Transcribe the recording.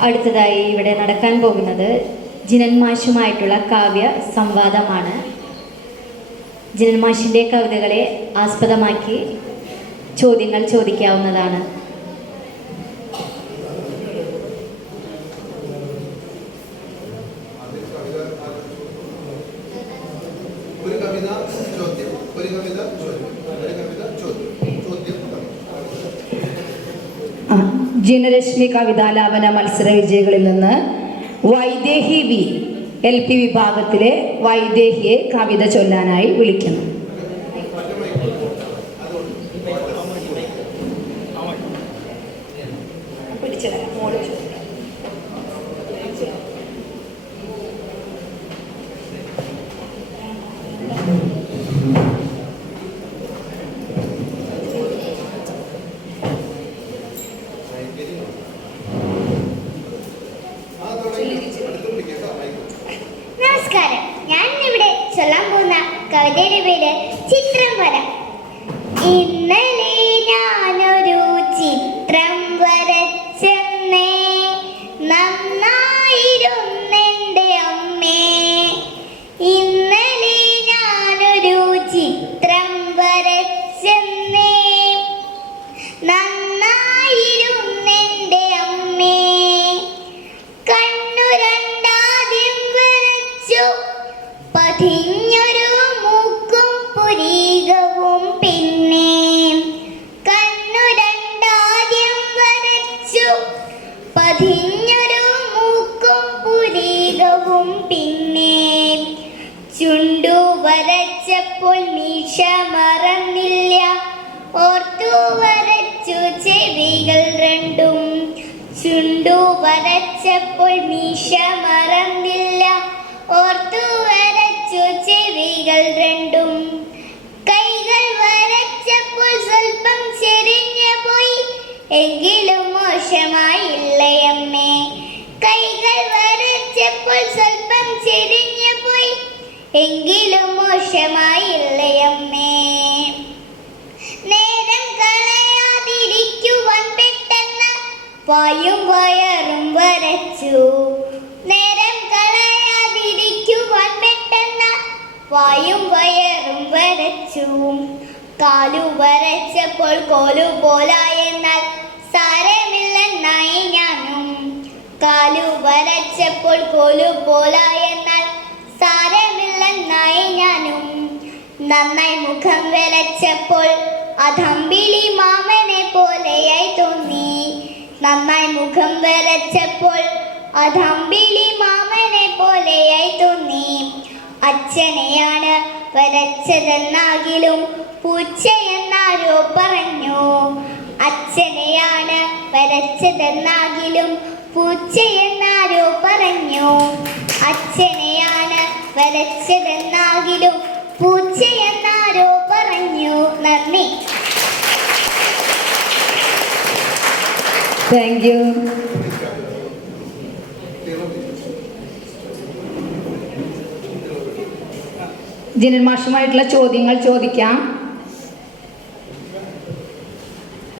അടുത്തതായി ഇവിടെ നടക്കാൻ പോകുന്നത് ജിനൻ മാഷുമായിട്ടുള്ള കാവ്യ സംവാദമാണ്. ജിനൻ മാഷിന്റെ കവിതകളെ ആസ്പദമാക്കി ചോദ്യങ്ങൾ ചോദിക്കാവുന്നതാണ്. ഒരു കവിത ചോദ്യം. ഒരു കവിത ചോദ്യം. ഒരു കവിത ചോദ്യം. ചോദ്യം. ആ, ജിനരശ്മി കവിതാലാപന മത്സര വിജയികളിൽ നിന്ന് വൈദേഹി വി എൽ പി വിഭാഗത്തിലെ വൈദേഹിയെ കവിത ചൊല്ലാനായി വിളിക്കുന്നു. 今 പതിഞ്ഞൊരു മൂക്കും പുരീകവും പിന്നെ ചുണ്ടു വരച്ചപ്പോൾ മീശ മറന്നില്ല. ഓർത്തു വരച്ചു ചെവികൾ രണ്ടും. ചുണ്ടു വരച്ചപ്പോൾ മീശ മറന്നില്ല. ഓർത്തു വരച്ചു ചെവികൾ രണ്ടും. കൈകൾ വരച്ചപ്പോൾ സ്വല്പം ചെരിഞ്ഞു പോയി എങ്കിലും ചെരിഞ്ഞു പോയി. എങ്കിലും മോശമായില്ലയമ്മേ. നേരം കളയാതിരിക്കുവാൻ പെട്ടെന്ന് പായും വയറും വരച്ചു. നേരം കളയാതിരിക്കുവാൻ പെട്ടെന്ന് പായും വയറും വരച്ചു. കാലു വരച്ചപ്പോൾ കോലു പോലായെന്നാൽ സാരമില്ലെന്നായി ഞാനും. കാലു വരച്ചപ്പോൾ കോലു പോലായെന്നാൽ സാരമില്ലെന്നായി ഞാനും. നന്നായി മുഖം വരച്ചപ്പോൾ അധമ്പിളി മാമനെ പോലെയായി തോന്നി. നന്നായി മുഖം വരച്ചപ്പോൾ അധമ്പിളി മാമനെ പോലെയായി തോന്നി. അച്ഛനെയാണ് വരച്ചതെന്നാകിലും പൂച്ചയെന്നാരോ പറഞ്ഞു. അച്ഛനെയാണ് വരച്ചതെന്നാകിലും പൂച്ചയെന്നാരോ പറഞ്ഞു. അച്ഛനെയാണ് വരച്ചതെന്നാകിലും പൂച്ചയെന്നാരോ പറഞ്ഞു. നന്ദി. താങ്ക് യു മാഷുമായിട്ടുള്ള ചോദ്യങ്ങൾ ചോദിക്കാം.